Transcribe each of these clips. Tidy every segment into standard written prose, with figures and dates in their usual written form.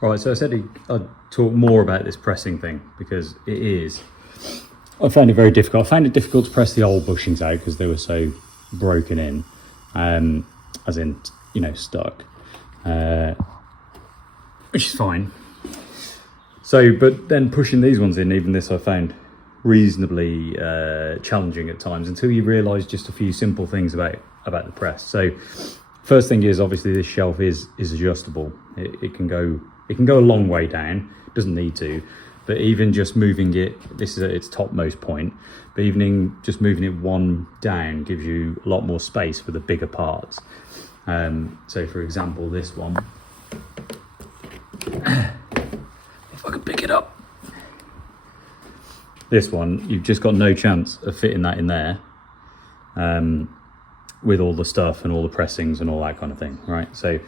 Right, so I said I'd talk more about this pressing thing because it is. I found it very difficult. I found it difficult to press the old bushings out because they were so broken in, as in, you know, stuck, which is fine. So, but then pushing these ones in, even this I found reasonably challenging at times until you realise just a few simple things about the press. So, first thing is obviously this shelf is adjustable. It can go a long way down. It doesn't need to, but even just moving it, this is at its topmost point, but even just moving it one down gives you a lot more space for the bigger parts. So for example, this one, if I can pick it up, this one, you've just got no chance of fitting that in there, with all the stuff and all the pressings and all that kind of thing, right? So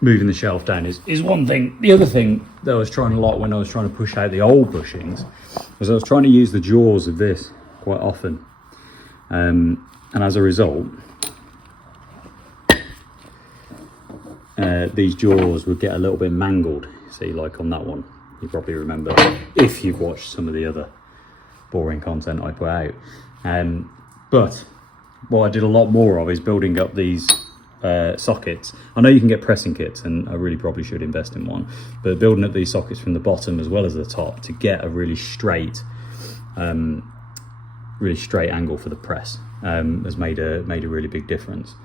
moving the shelf down is one thing. The other thing that I was trying a lot when I was trying to push out the old bushings was I was trying to use the jaws of this quite often, and as a result, these jaws would get a little bit mangled. See, like on that one, you probably remember if you've watched some of the other boring content I put out. But what I did a lot more of is building up these sockets. I know you can get pressing kits, and I really probably should invest in one, but building up these sockets from the bottom as well as the top to get a really straight angle for the press has made a really big difference.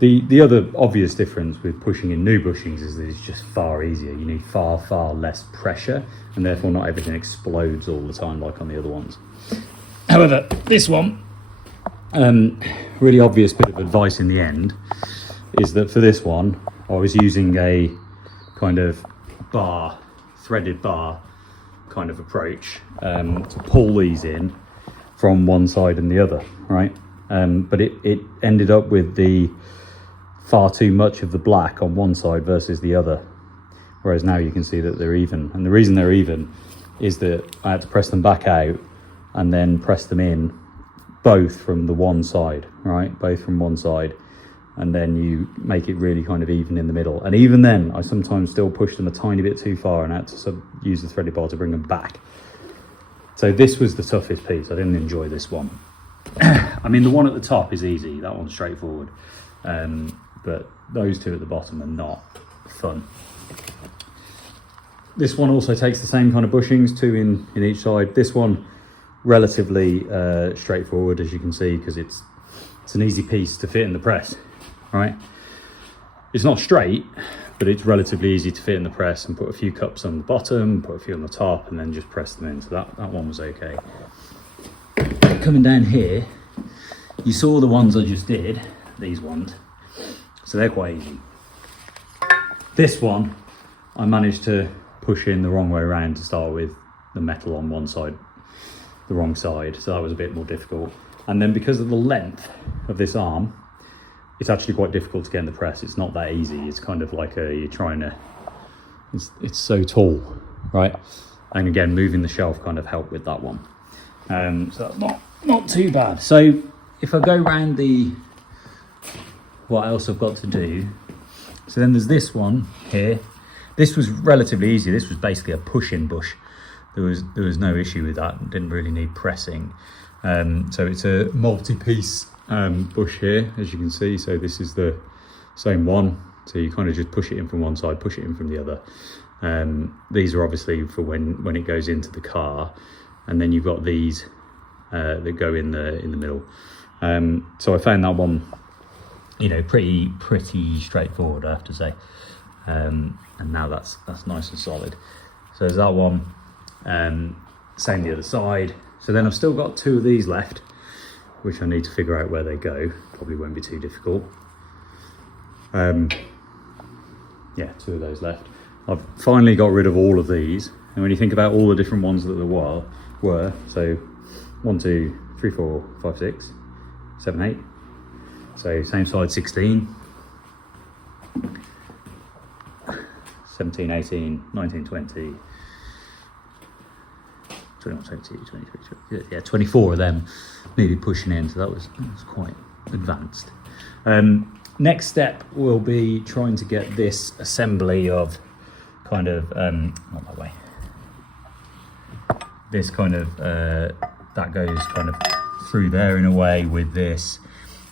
The other obvious difference with pushing in new bushings is that it's just far easier. You need far less pressure, and therefore not everything explodes all the time like on the other ones. However, this one, really obvious bit of advice in the end is that for this one I was using a kind of threaded bar kind of approach to pull these in from one side and the other, right? But it ended up with the far too much of the black on one side versus the other, whereas now you can see that they're even. And the reason they're even is that I had to press them back out and then press them in both from the one side, right? Both from one side, and then you make it really kind of even in the middle. And even then, I sometimes still push them a tiny bit too far and I had to use the threaded bar to bring them back. So this was the toughest piece. I didn't enjoy this one. I mean, the one at the top is easy. That one's straightforward. But those two at the bottom are not fun. This one also takes the same kind of bushings, two in each side. This one, relatively straightforward, as you can see, because it's an easy piece to fit in the press, right? It's not straight, but it's relatively easy to fit in the press, and put a few cups on the bottom, put a few on the top, and then just press them in. So that one was okay. Coming down here, you saw the ones I just did, these ones, so they're quite easy. This one, I managed to push in the wrong way around to start with, the metal on one side, the wrong side, so that was a bit more difficult. And then because of the length of this arm, it's actually quite difficult to get in the press. It's not that easy. It's kind of like you're trying to, it's so tall, right? And again, moving the shelf kind of helped with that one. So that's not too bad. So if I go around what else I've got to do, so then there's this one here. This was relatively easy. This was basically a push-in bush. There was no issue with that. Didn't really need pressing. So it's a multi-piece bush here, as you can see. So this is the same one. So you kind of just push it in from one side, push it in from the other. These are obviously for when it goes into the car, and then you've got these that go in the middle. So I found that one, you know, pretty straightforward, I have to say. And now that's nice and solid. So there's that one. Same the other side. So then I've still got two of these left, which I need to figure out where they go. Probably won't be too difficult. Yeah, two of those left. I've finally got rid of all of these. And when you think about all the different ones that there were, so 1, 2, 3, 4, 5, 6, 7, 8. So same side, 16, 17, 18, 19, 20, 21, 22, 23, yeah, 24 of them needed pushing in, so that was quite advanced. Next step will be trying to get this assembly of kind of, not that way, this kind of, that goes kind of through there in a way with this,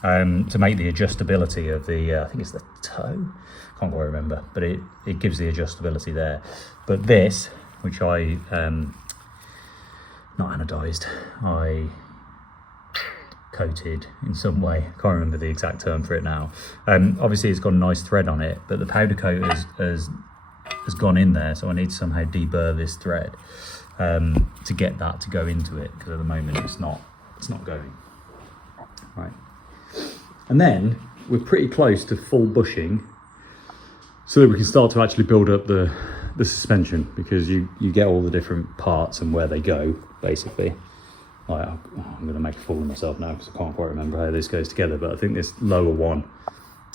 to make the adjustability of the, I think it's the toe, can't quite remember, but it gives the adjustability there. But this, which I, not anodized, I coated in some way, can't remember the exact term for it now. Obviously it's got a nice thread on it, but the powder coat has gone in there, so I need to somehow deburr this thread to get that to go into it, because at the moment it's not going. Right. And then we're pretty close to full bushing, so that we can start to actually build up the suspension, because you get all the different parts and where they go, basically. Like, I'm going to make a fool of myself now because I can't quite remember how this goes together, but I think this lower one,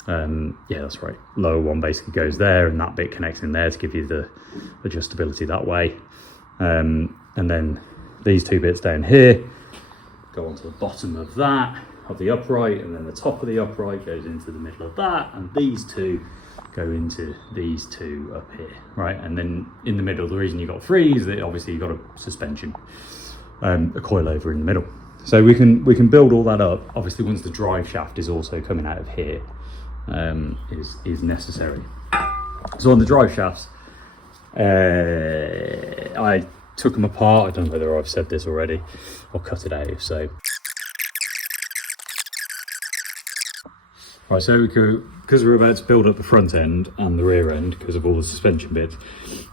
yeah, that's right, lower one basically goes there, and that bit connects in there to give you the adjustability that way. And then these two bits down here go onto the bottom of that, of the upright, and then the top of the upright goes into the middle of that, and these two go into these two up here, right? And then in the middle, the reason you got three is that obviously you've got a suspension, a coilover in the middle. So we can build all that up. Obviously, once the drive shaft is also coming out of here, is necessary. So on the drive shafts, I took them apart. I don't know whether I've said this already or cut it out if so. Right, so because we're about to build up the front end and the rear end because of all the suspension bits,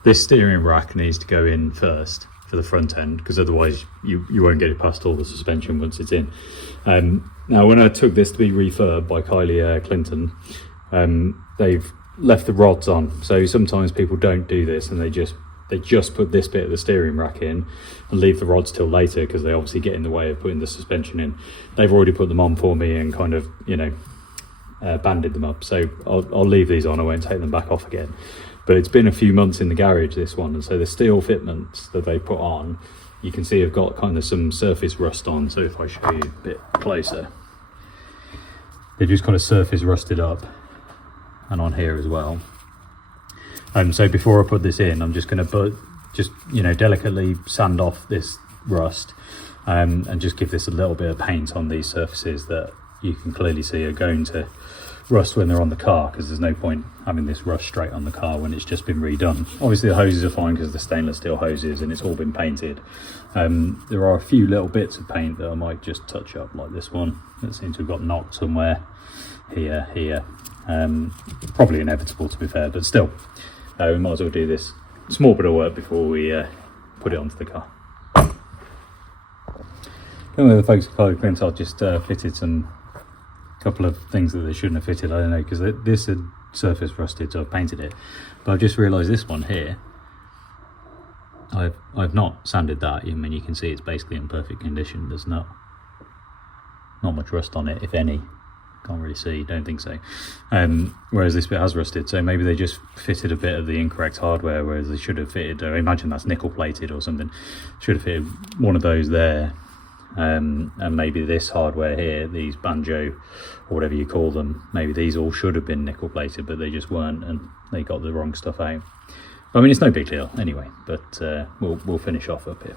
this steering rack needs to go in first for the front end, because otherwise you won't get it past all the suspension once it's in. Now, when I took this to be refurbed by Kylie Clinton, they've left the rods on. So sometimes people don't do this, and they just put this bit of the steering rack in and leave the rods till later, because they obviously get in the way of putting the suspension in. They've already put them on for me and kind of, you know, banded them up. So I'll leave these on. I won't take them back off again. But it's been a few months in the garage, this one, and so the steel fitments that they put on, you can see have got kind of some surface rust on. So if I show you a bit closer, they've just kind of surface rusted up, and on here as well. So before I put this in, I'm just going to you know, delicately sand off this rust, and just give this a little bit of paint on these surfaces that you can clearly see are going to rust when they're on the car, because there's no point having this rust straight on the car when it's just been redone. Obviously the hoses are fine because they're stainless steel hoses and it's all been painted. There are a few little bits of paint that I might just touch up, like this one that seems to have got knocked somewhere, here. Probably inevitable, to be fair, but still, we might as well do this small bit of work before we put it onto the car. One of the folks at Kylie Clinton, I've just fitted couple of things that they shouldn't have fitted. I don't know, because this had surface rusted, so I've painted it. But I've just realised this one here, I've not sanded that. I mean, you can see it's basically in perfect condition. There's not much rust on it, if any. Can't really see, don't think so. Whereas this bit has rusted, so maybe they just fitted a bit of the incorrect hardware, whereas they should have fitted, I imagine that's nickel plated or something, should have fitted one of those there. And maybe this hardware here, these banjo or whatever you call them, maybe these all should have been nickel plated, but they just weren't, and they got the wrong stuff out. I mean, it's no big deal anyway, but we'll finish off up here.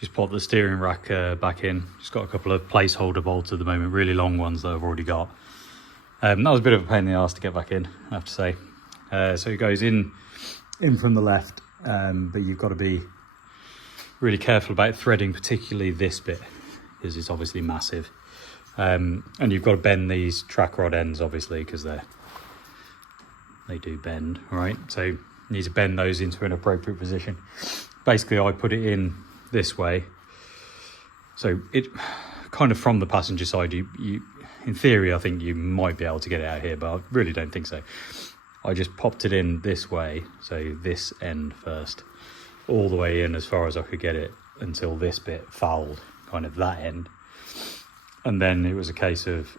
Just pop the steering rack back in. Just got a couple of placeholder bolts at the moment, really long ones that I've already got. That was a bit of a pain in the arse to get back in, I have to say. So it goes in from the left, but you've got to be really careful about threading, particularly this bit, because it's obviously massive. And you've got to bend these track rod ends, obviously, because they do bend, right? So you need to bend those into an appropriate position. Basically, I put it in this way, so it kind of from the passenger side, you in theory I think you might be able to get it out here, but I really don't think so. I just popped it in this way, so this end first, all the way in as far as I could get it, until this bit fouled kind of that end, and then it was a case of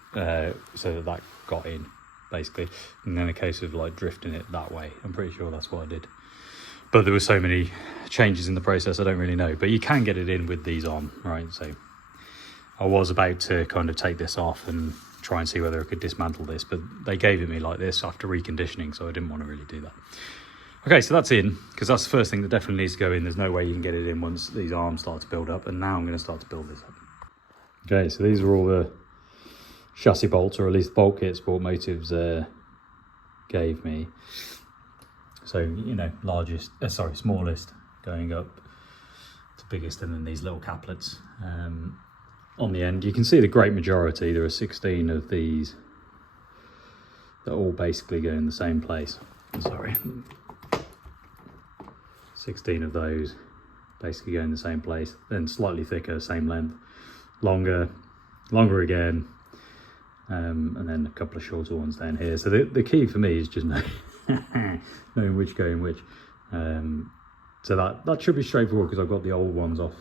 so that got in basically, and then a case of like drifting it that way. I'm pretty sure that's what I did, but there were so many changes in the process I don't really know. But you can get it in with these on, right? So I was about to kind of take this off and try and see whether I could dismantle this, but they gave it me like this after reconditioning, so I didn't want to really do that. Okay, so that's in, because that's the first thing that definitely needs to go in. There's no way you can get it in once these arms start to build up, and now I'm going to start to build this up. Okay, so these are all the chassis bolts, or at least bolt kits Sport Motives gave me. So, you know, smallest going up to biggest, and then these little caplets on the end. You can see the great majority, there are 16 of these that all basically go in the same place. 16 of those basically go in the same place, then slightly thicker, same length, longer again, and then a couple of shorter ones down here. So the key for me is just knowing which go in which. So that should be straightforward, because I've got the old ones off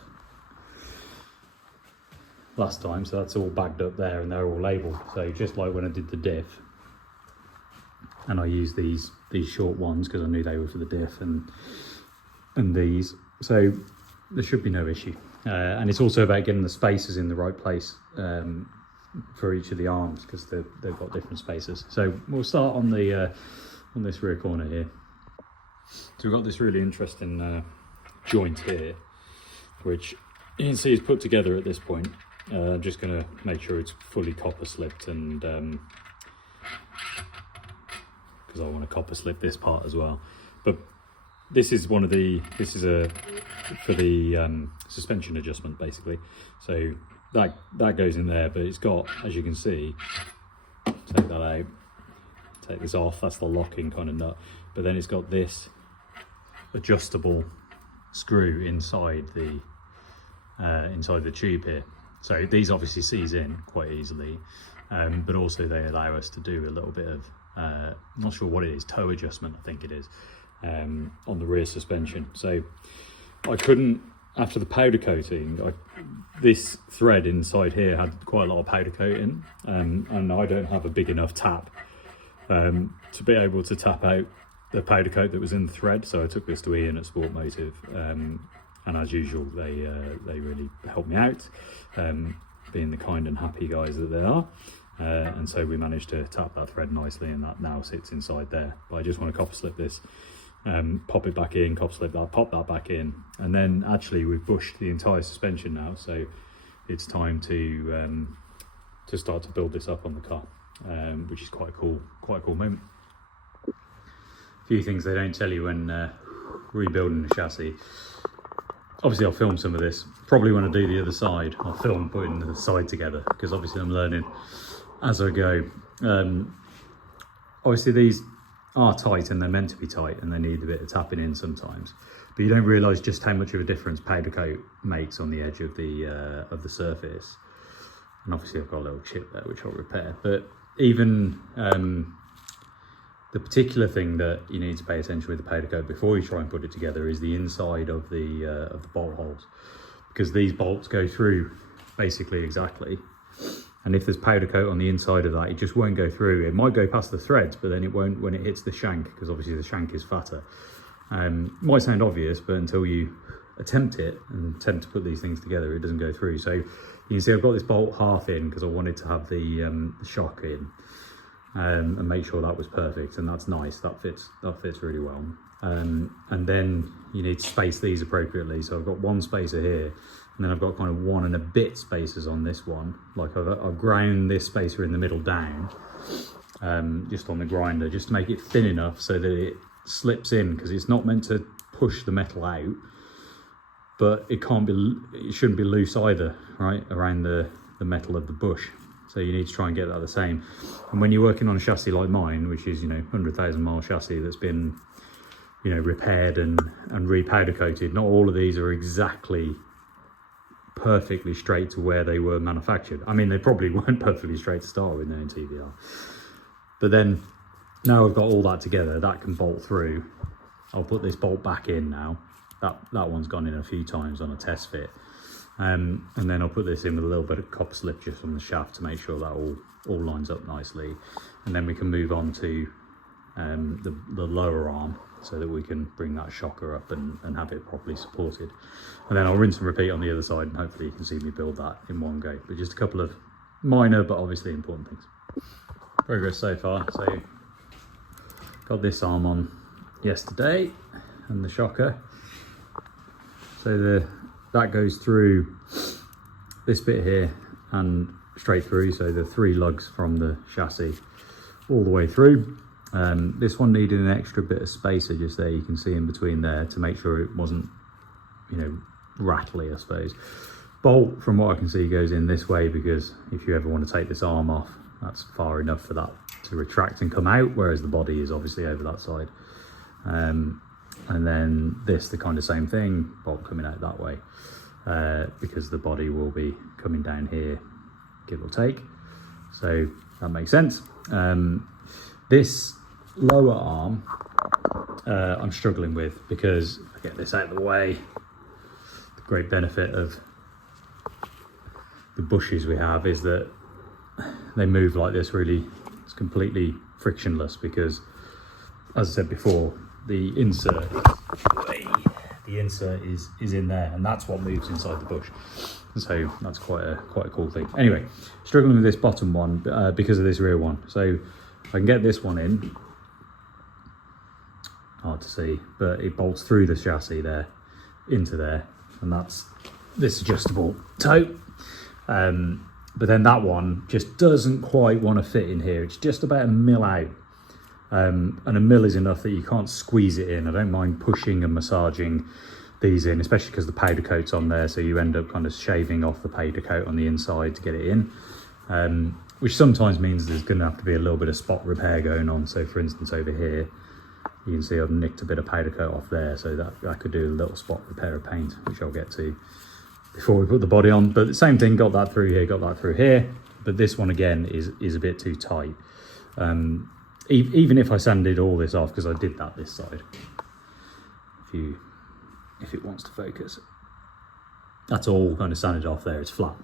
last time, so that's all bagged up there and they're all labelled. So just like when I did the diff, and I used these short ones because I knew they were for the diff, and these, so there should be no issue. And it's also about getting the spacers in the right place for each of the arms, because they've got different spacers. So we'll start on the on this rear corner here. So we've got this really interesting joint here, which you can see is put together at this point. I'm just going to make sure it's fully copper slipped, and because I want to copper slip this part as well. But this is for the suspension adjustment, basically. So that goes in there, but it's got, as you can see, take that out, take this off, that's the locking kind of nut, but then it's got this adjustable screw inside the tube here. So these obviously seize in quite easily, but also they allow us to do a little bit of I'm not sure what it is, toe adjustment I think it is, on the rear suspension. So I couldn't, after the powder coating, this thread inside here had quite a lot of powder coating, and I don't have a big enough tap to be able to tap out the powder coat that was in the thread. So I took this to Ian at Sport Motive, and as usual they really helped me out, being the kind and happy guys that they are. And so we managed to tap that thread nicely, and that now sits inside there. But I just want to copper slip this, pop it back in, copper slip that, pop that back in, and then actually we've bushed the entire suspension now, so it's time to start to build this up on the car, which is quite a cool moment. A few things they don't tell you when rebuilding the chassis. Obviously I'll film some of this, probably when I do the other side I'll film putting the side together, because obviously I'm learning as I go. Obviously these are tight, and they're meant to be tight, and they need a bit of tapping in sometimes, but you don't realise just how much of a difference powder coat makes on the edge of the surface. And obviously I've got a little chip there which I'll repair, but even the particular thing that you need to pay attention with the powder coat before you try and put it together is the inside of the bolt holes, because these bolts go through basically exactly, and if there's powder coat on the inside of that, it just won't go through. It might go past the threads, but then it won't when it hits the shank, because obviously the shank is fatter. Might sound obvious, but until you attempt it and attempt to put these things together, it doesn't go through. So you can see I've got this bolt half in because I wanted to have the shock in, and make sure that was perfect, and that's nice, that fits really well. And then you need to space these appropriately. So I've got one spacer here, and then I've got kind of 1 and a bit spacers on this one. Like I've ground this spacer in the middle down, just on the grinder, just to make it thin enough so that it slips in, because it's not meant to push the metal out, but it shouldn't be loose either, right, around the metal of the bush. So you need to try and get that the same. And when you're working on a chassis like mine, which is, 100,000 mile chassis that's been, repaired and re-powder coated, not all of these are exactly perfectly straight to where they were manufactured. I mean, they probably weren't perfectly straight to start with, in TVR. But then, now I've got all that together, that can bolt through. I'll put this bolt back in now. That one's gone in a few times on a test fit. And then I'll put this in with a little bit of copper slip just on the shaft to make sure that all lines up nicely. And then we can move on to the lower arm, so that we can bring that shocker up and have it properly supported. And then I'll rinse and repeat on the other side, and hopefully you can see me build that in one go. But just a couple of minor but obviously important things. Progress so far. So got this arm on yesterday, and the shocker. So that goes through this bit here and straight through, so the 3 lugs from the chassis all the way through. This one needed an extra bit of spacer just there, you can see in between there, to make sure it wasn't, you know, rattly, I suppose. Bolt, from what I can see, goes in this way because if you ever want to take this arm off, that's far enough for that to retract and come out, whereas the body is obviously over that side. And then this, the kind of same thing, bolt coming out that way, because the body will be coming down here, give or take. So that makes sense. This lower arm, I'm struggling with, because if I get this out of the way, the great benefit of the bushes we have is that they move like this really. It's completely frictionless because, as I said before, the insert is in there, and that's what moves inside the bush. So that's quite a cool thing. Anyway, struggling with this bottom one because of this rear one. So I can get this one in, hard to see, but it bolts through the chassis there into there, and that's this adjustable toe. But then that one just doesn't quite want to fit in here. It's just about a mil out, and a mil is enough that you can't squeeze it in. I don't mind pushing and massaging these in, especially because the powder coat's on there, so you end up kind of shaving off the powder coat on the inside to get it in, which sometimes means there's going to have to be a little bit of spot repair going on. So for instance, over here you can see I've nicked a bit of powder coat off there, so that I could do a little spot repair of paint, which I'll get to before we put the body on. But the same thing, got that through here, got that through here, but this one again is a bit too tight. Even if I sanded all this off, because I did that this side, if it wants to focus, that's all kind of sanded off there, it's flat.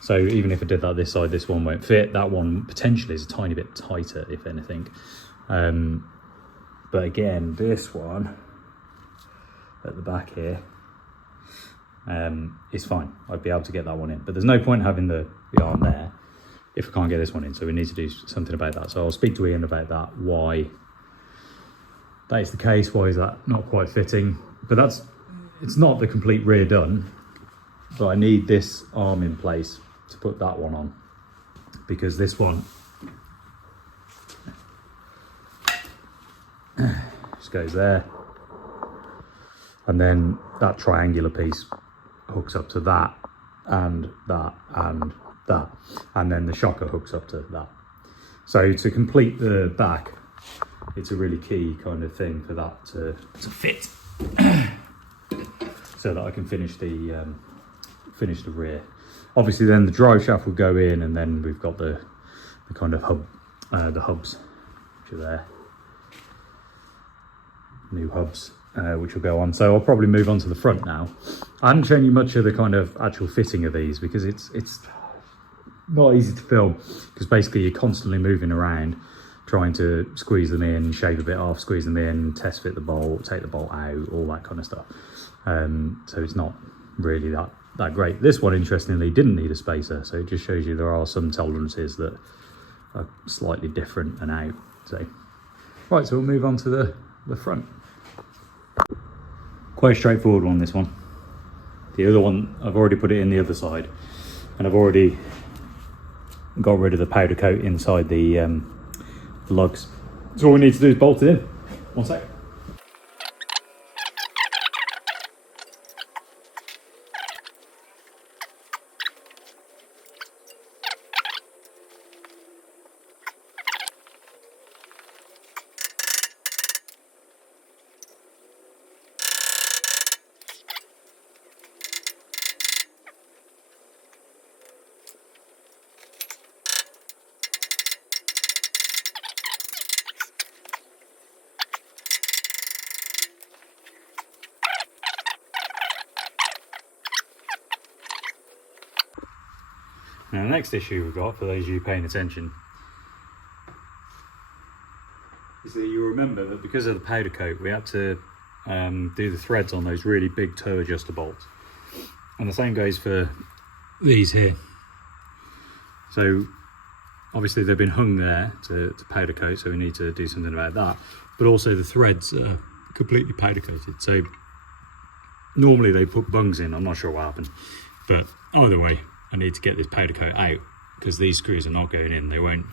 So even if I did that this side, this one won't fit. That one potentially is a tiny bit tighter, if anything. But again, this one at the back here is fine. I'd be able to get that one in, but there's no point having the arm there if I can't get this one in, so we need to do something about that. So I'll speak to Ian about that, why that is the case, why is that not quite fitting. But it's not the complete rear done, but I need this arm in place to put that one on, because this one just goes there, and then that triangular piece hooks up to that and that and that, and then the shocker hooks up to that. So to complete the back, it's a really key kind of thing for that to fit so that I can finish the rear. Obviously then the drive shaft will go in, and then we've got the kind of the hubs which are there, new hubs, which will go on. So I'll probably move on to the front now. I haven't shown you much of the kind of actual fitting of these, because it's not easy to film, because basically you're constantly moving around trying to squeeze them in, shave a bit off, squeeze them in, test fit the bolt, take the bolt out, all that kind of stuff. So it's not really that great. This one, interestingly, didn't need a spacer, so it just shows you there are some tolerances that are slightly different and out. So right, so we'll move on to the front. Quite a straightforward one, this one. The other one, I've already put it in the other side, and I've already got rid of the powder coat inside the lugs. So all we need to do is bolt it in. One sec. Now the next issue we've got, for those of you paying attention, is that you remember that because of the powder coat, we had to do the threads on those really big toe adjuster bolts. And the same goes for these here. So obviously they've been hung there to powder coat, so we need to do something about that. but also the threads are completely powder coated. So normally they put bungs in, I'm not sure what happened, but either way, I need to get this powder coat out because these screws are not going in. They won't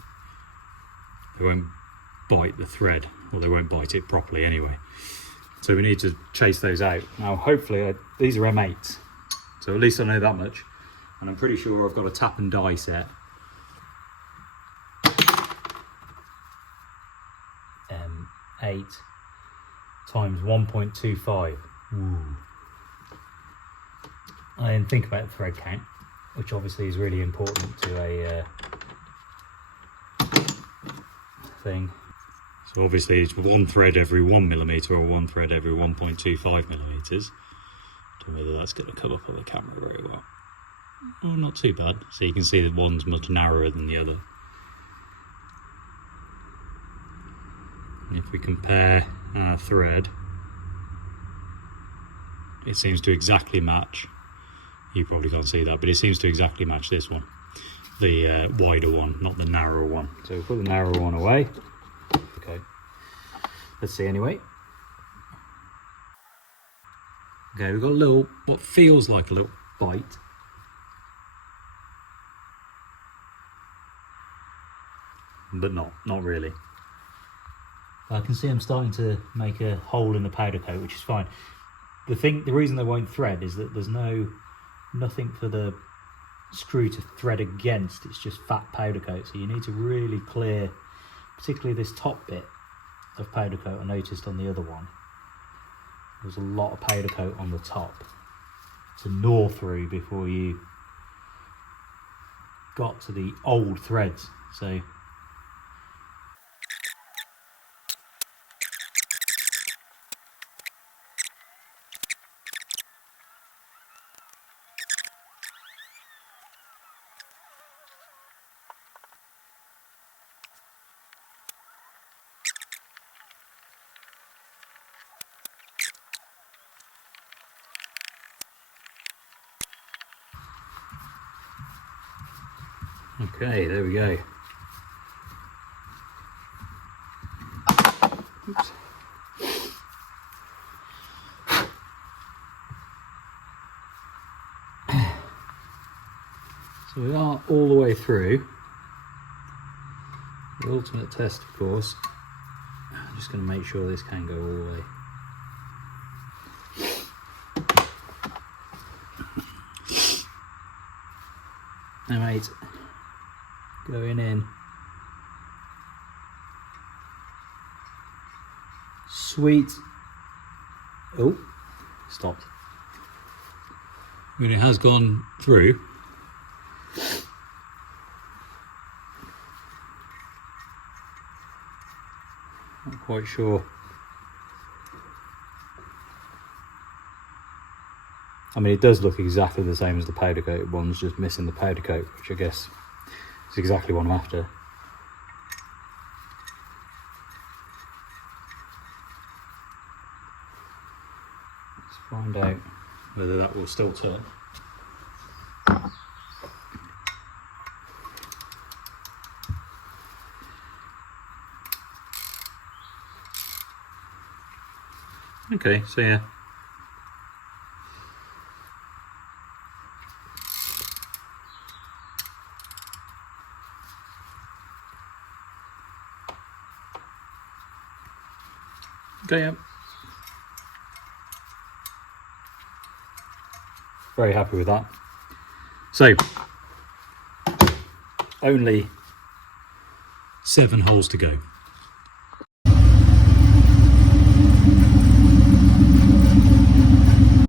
bite the thread, or they won't bite it properly anyway. So we need to chase those out. Now hopefully, these are M8s, so at least I know that much. And I'm pretty sure I've got a tap and die set. M8 times 1.25. Ooh. I didn't think about the thread count, which obviously is really important to a thing. So obviously it's one thread every 1mm or one thread every 1.25mm. Don't know whether that's going to come up on the camera very well. Oh, not too bad. So you can see that one's much narrower than the other. And if we compare our thread, it seems to exactly match. You probably can't see that, but it seems to exactly match this one, the wider one, not the narrower one. So we'll put the narrower one away. Okay, let's see anyway. Okay, we've got a little, what feels like a little bite. But not really. I can see I'm starting to make a hole in the powder coat, which is fine. The reason they won't thread is that there's nothing for the screw to thread against. It's just fat powder coat, so you need to really clear, particularly this top bit of powder coat. I noticed on the other one there's a lot of powder coat on the top to gnaw through before you got to the old threads. So okay, there we go. Oops. So we are all the way through. The ultimate test, of course. I'm just going to make sure this can go all the way. Now, mate, going in. Sweet. Oh, stopped. I mean, it has gone through. Not quite sure. I mean, it does look exactly the same as the powder coat one's, just missing the powder coat, which I guess is exactly what I'm after. Let's find out whether that will still turn. Okay, so yeah. Okay, yeah. Very happy with that. So, only 7 holes to go.